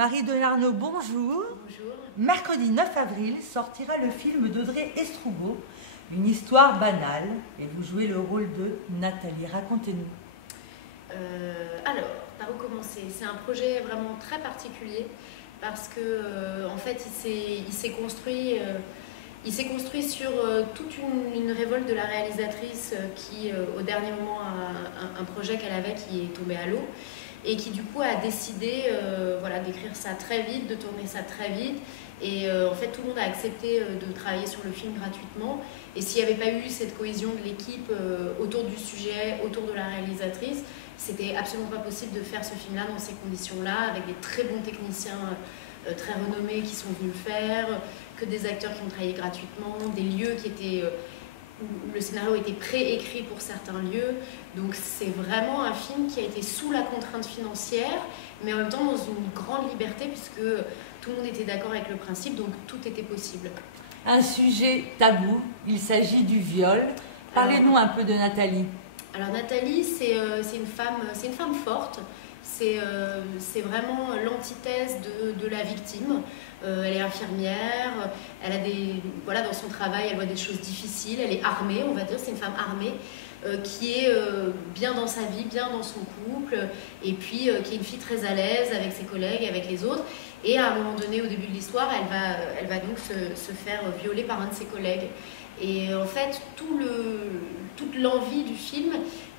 Marie Denarnaud, bonjour. Bonjour. Mercredi 9 avril sortira le film d'Audrey Estrugo, Une histoire banale, et vous jouez le rôle de Nathalie. Racontez-nous. Alors, par où commencer? C'est un projet vraiment très particulier parce que, en fait, il s'est construit sur toute une révolte de la réalisatrice qui, au dernier moment, a un projet qu'elle avait qui est tombé à l'eau et qui, du coup, a décidé voilà, d'écrire ça très vite, de tourner ça très vite. Et en fait, tout le monde a accepté de travailler sur le film gratuitement. Et s'il n'y avait pas eu cette cohésion de l'équipe autour du sujet, autour de la réalisatrice, c'était absolument pas possible de faire ce film-là dans ces conditions-là, avec des très bons techniciens très renommés qui sont venus le faire, que des acteurs qui ont travaillé gratuitement, des lieux qui étaient... où le scénario était préécrit pour certains lieux. Donc c'est vraiment un film qui a été sous la contrainte financière, mais en même temps dans une grande liberté, puisque tout le monde était d'accord avec le principe, donc tout était possible. Un sujet tabou, il s'agit du viol. Parlez-nous un peu de Nathalie. Alors Nathalie, c'est une femme forte. C'est vraiment l'antithèse de la victime. Elle est infirmière, elle a voilà, dans son travail, elle voit des choses difficiles, elle est armée, on va dire, c'est une femme armée qui est bien dans sa vie, bien dans son couple, et puis qui est une fille très à l'aise avec ses collègues, avec les autres. Et à un moment donné, au début de l'histoire, elle va donc se faire violer par un de ses collègues. Et en fait, toute l'envie du film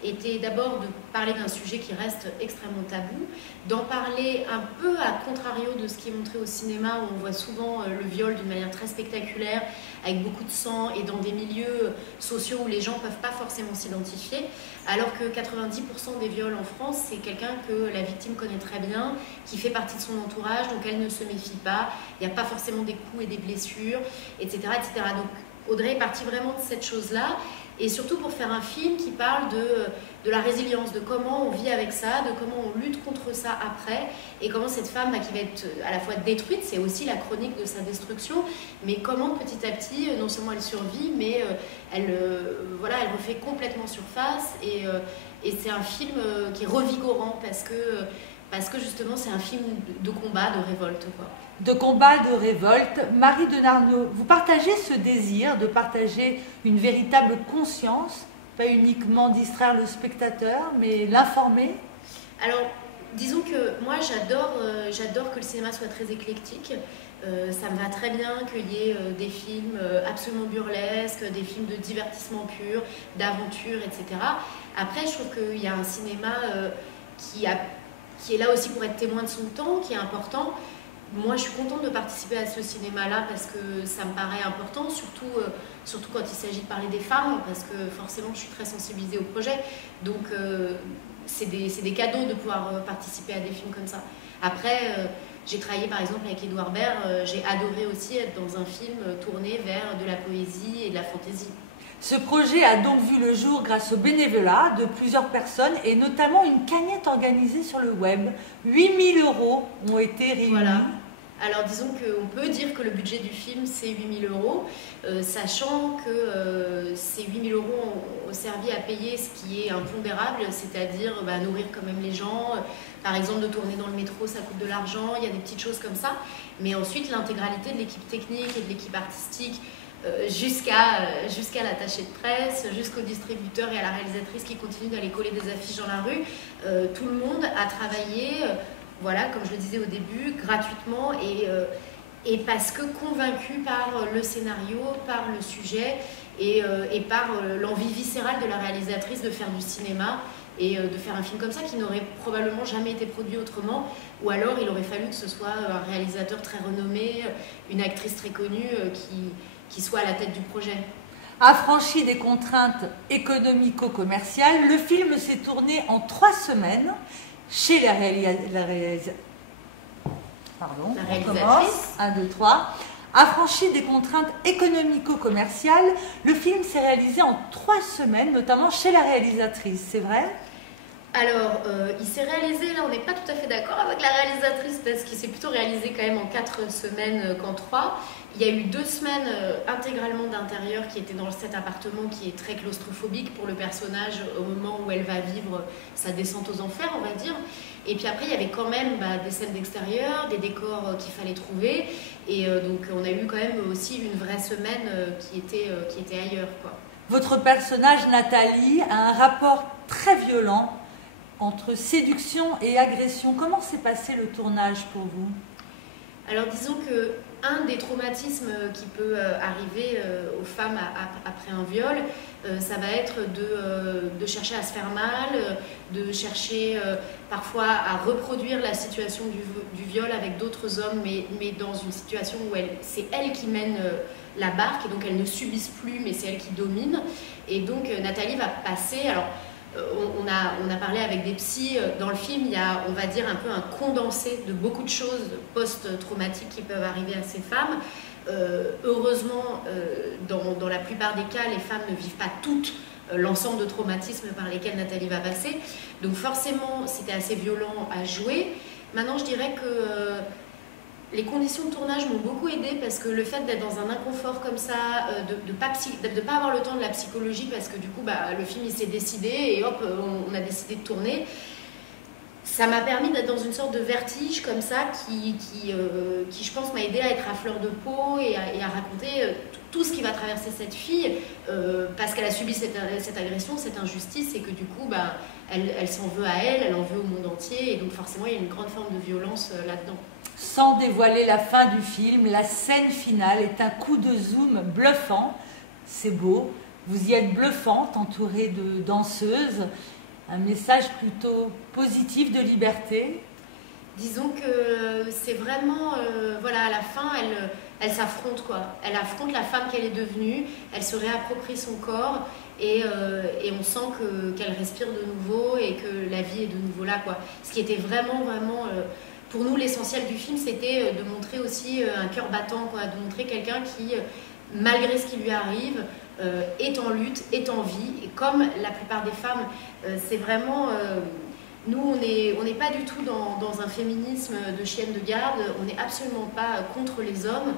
était d'abord de parler d'un sujet qui reste extrêmement tabou, d'en parler un peu à contrario de ce qui est montré au cinéma, où on voit souvent le viol d'une manière très spectaculaire, avec beaucoup de sang et dans des milieux sociaux où les gens ne peuvent pas forcément s'identifier, alors que 90% des viols en France, c'est quelqu'un que la victime connaît très bien, qui fait partie de son entourage, donc elle ne se méfie pas, il n'y a pas forcément des coups et des blessures, etc. etc. Donc Audrey est partie vraiment de cette chose-là, et surtout pour faire un film qui parle de la résilience, de comment on vit avec ça, de comment on lutte contre ça après, et comment cette femme qui va être à la fois détruite, c'est aussi la chronique de sa destruction, mais comment petit à petit, non seulement elle survit, mais voilà, elle refait complètement surface, et c'est un film qui est revigorant parce que justement c'est un film de combat, de révolte, quoi. De combat, de révolte. Marie Denarnaud, vous partagez ce désir de partager une véritable conscience, pas uniquement distraire le spectateur, mais l'informer? Alors, disons que moi j'adore que le cinéma soit très éclectique. Ça me va très bien qu'il y ait des films absolument burlesques, des films de divertissement pur, d'aventure, etc. Après, je trouve qu'il y a un cinéma qui est là aussi pour être témoin de son temps, qui est important. Moi, je suis contente de participer à ce cinéma-là parce que ça me paraît important, surtout quand il s'agit de parler des femmes, parce que forcément, je suis très sensibilisée au projet. Donc, c'est des cadeaux de pouvoir participer à des films comme ça. Après, j'ai travaillé par exemple avec Édouard Baird, j'ai adoré aussi être dans un film tourné vers de la poésie et de la fantaisie. Ce projet a donc vu le jour grâce au bénévolat de plusieurs personnes et notamment une cagnotte organisée sur le web. 8 000 € ont été réunis. Voilà. Alors disons qu'on peut dire que le budget du film c'est 8 000 €, sachant que ces 8 000 € ont servi à payer ce qui est impondérable, c'est-à-dire nourrir quand même les gens. Par exemple, de tourner dans le métro, ça coûte de l'argent, il y a des petites choses comme ça. Mais ensuite, l'intégralité de l'équipe technique et de l'équipe artistique, jusqu'à l'attaché de presse, jusqu'au distributeur et à la réalisatrice qui continue d'aller coller des affiches dans la rue, tout le monde a travaillé, voilà, comme je le disais au début, gratuitement et parce que convaincu par le scénario, par le sujet et par l'envie viscérale de la réalisatrice de faire du cinéma et de faire un film comme ça qui n'aurait probablement jamais été produit autrement, ou alors il aurait fallu que ce soit un réalisateur très renommé, une actrice très connue qui soit à la tête du projet. Affranchi des contraintes économico-commerciales, le film s'est tourné en 3 semaines chez la réalisatrice. Pardon, la réalisatrice. 1, 2, 3. Affranchi des contraintes économico-commerciales, le film s'est réalisé en 3 semaines, notamment chez la réalisatrice, c'est vrai? Alors, il s'est réalisé, là on n'est pas tout à fait d'accord avec la réalisatrice parce qu'il s'est plutôt réalisé quand même en 4 semaines qu'en 3. Il y a eu 2 semaines intégralement d'intérieur qui étaient dans cet appartement qui est très claustrophobique pour le personnage au moment où elle va vivre sa descente aux enfers, on va dire. Et puis après, il y avait quand même des scènes d'extérieur, des décors qu'il fallait trouver. Et donc on a eu quand même aussi une vraie semaine qui était ailleurs, quoi. Votre personnage, Nathalie, a un rapport très violent entre séduction et agression. Comment s'est passé le tournage pour vous? Alors disons que un des traumatismes qui peut arriver aux femmes après un viol, ça va être de chercher à se faire mal, de chercher parfois à reproduire la situation du viol avec d'autres hommes, mais dans une situation où c'est elle qui mène la barque, et donc elles ne subissent plus, mais c'est elle qui domine. Et donc Nathalie va passer... Alors, on a parlé avec des psys. Dans le film, il y a, on va dire, un peu un condensé de beaucoup de choses post-traumatiques qui peuvent arriver à ces femmes. Heureusement, dans la plupart des cas, les femmes ne vivent pas toutes l'ensemble de traumatismes par lesquels Nathalie va passer. Donc forcément, c'était assez violent à jouer. Maintenant, je dirais que les conditions de tournage m'ont beaucoup aidée parce que le fait d'être dans un inconfort comme ça, de pas avoir le temps de la psychologie parce que du coup le film il s'est décidé et hop on a décidé de tourner, ça m'a permis d'être dans une sorte de vertige comme ça qui je pense m'a aidé à être à fleur de peau et à raconter tout ce qui va traverser cette fille parce qu'elle a subi cette agression, cette injustice et que du coup elle s'en veut à elle en veut au monde entier et donc forcément il y a une grande forme de violence là-dedans. Sans dévoiler la fin du film, la scène finale est un coup de zoom bluffant. C'est beau, vous y êtes bluffante, entourée de danseuses. Un message plutôt positif de liberté. Disons que c'est vraiment, voilà, à la fin, elle s'affronte, quoi. Elle affronte la femme qu'elle est devenue, elle se réapproprie son corps et on sent qu'elle respire de nouveau et que la vie est de nouveau là, quoi. Ce qui était vraiment, vraiment... pour nous, l'essentiel du film, c'était de montrer aussi un cœur battant, quoi, de montrer quelqu'un qui, malgré ce qui lui arrive, est en lutte, est en vie. Et comme la plupart des femmes, c'est vraiment... nous, on n'est pas du tout dans un féminisme de chienne de garde, on n'est absolument pas contre les hommes.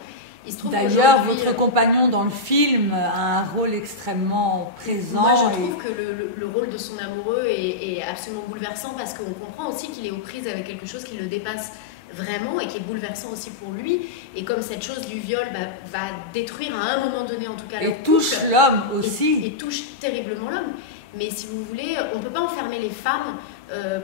D'ailleurs, votre compagnon dans le film a un rôle extrêmement présent. Moi, je trouve que le rôle de son amoureux est absolument bouleversant parce qu'on comprend aussi qu'il est aux prises avec quelque chose qui le dépasse vraiment et qui est bouleversant aussi pour lui. Et comme cette chose du viol va détruire à un moment donné, en tout cas, et touche l'homme aussi. Et touche terriblement l'homme. Mais si vous voulez, on ne peut pas enfermer les femmes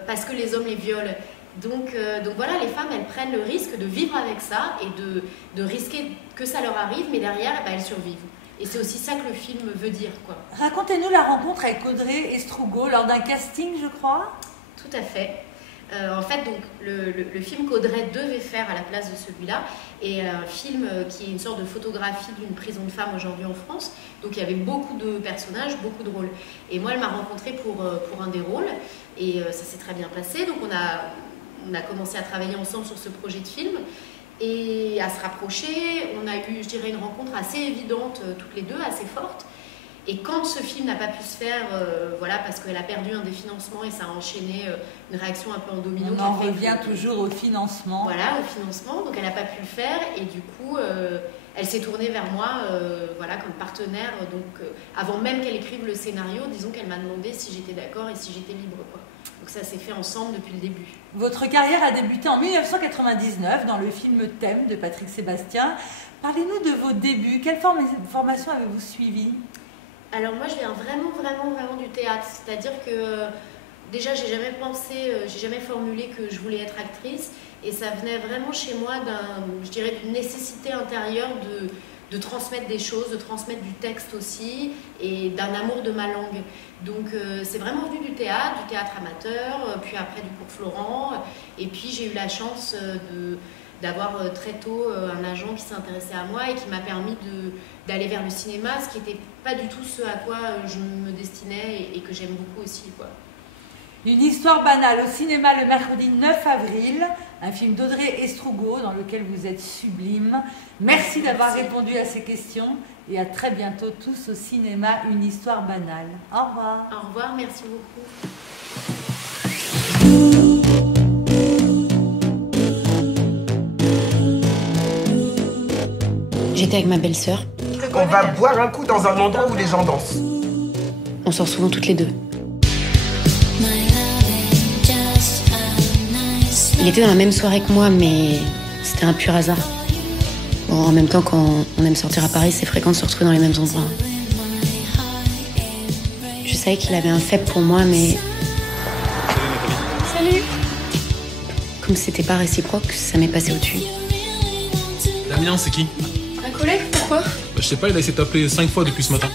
parce que les hommes les violent. Donc voilà, les femmes, elles prennent le risque de vivre avec ça et de risquer que ça leur arrive, mais derrière, elles survivent. Et c'est aussi ça que le film veut dire, quoi. Racontez-nous la rencontre avec Audrey Estrugo lors d'un casting, je crois. Tout à fait. En fait, donc, le film qu'Audrey devait faire à la place de celui-là est un film qui est une sorte de photographie d'une prison de femmes aujourd'hui en France. Donc il y avait beaucoup de personnages, beaucoup de rôles. Et moi, elle m'a rencontrée pour un des rôles et ça s'est très bien passé. Donc on a commencé à travailler ensemble sur ce projet de film et à se rapprocher. On a eu, je dirais, une rencontre assez évidente, toutes les deux, assez forte. Et quand ce film n'a pas pu se faire, voilà, parce qu'elle a perdu un des financements et ça a enchaîné une réaction un peu en domino. On en revient toujours au financement. Voilà, au financement. Donc elle n'a pas pu le faire et du coup, elle s'est tournée vers moi, voilà, comme partenaire. Donc avant même qu'elle écrive le scénario, disons qu'elle m'a demandé si j'étais d'accord et si j'étais libre, quoi. Donc ça s'est fait ensemble depuis le début. Votre carrière a débuté en 1999 dans le film Thème de Patrick Sébastien. Parlez-nous de vos débuts. Quelle formation avez-vous suivi ? Alors moi, je viens vraiment du théâtre. C'est-à-dire que déjà, j'ai jamais formulé que je voulais être actrice. Et ça venait vraiment chez moi d'une nécessité intérieure de transmettre des choses, de transmettre du texte aussi, et d'un amour de ma langue. Donc c'est vraiment venu du théâtre amateur, puis après du cours Florent. Et puis j'ai eu la chance d'avoir très tôt un agent qui s'est intéressé à moi et qui m'a permis d'aller vers le cinéma, ce qui n'était pas du tout ce à quoi je me destinais et que j'aime beaucoup aussi, quoi. Une histoire banale au cinéma le mercredi 9 avril, un film d'Audrey Estrugo dans lequel vous êtes sublime. Merci d'avoir répondu à ces questions et à très bientôt tous au cinéma Une histoire banale. Au revoir. Au revoir, merci beaucoup. j'étais avec ma belle-sœur. On va boire un coup dans un endroit où les gens dansent. On sort souvent toutes les deux. Il était dans la même soirée que moi, mais c'était un pur hasard. Bon, en même temps, quand on aime sortir à Paris, c'est fréquent de se retrouver dans les mêmes endroits. Je savais qu'il avait un faible pour moi, mais... Salut. Comme c'était pas réciproque, ça m'est passé au-dessus. Damien, c'est qui? Un collègue, pourquoi? Je sais pas, il a essayé de t'appeler 5 fois depuis ce matin.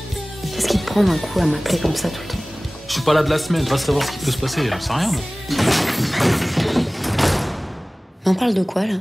Qu'est-ce qui te prend d'un coup à m'appeler comme ça tout le temps? Je suis pas là de la semaine, va savoir ce qui peut se passer, j'en sais rien moi. Mais on parle de quoi, là?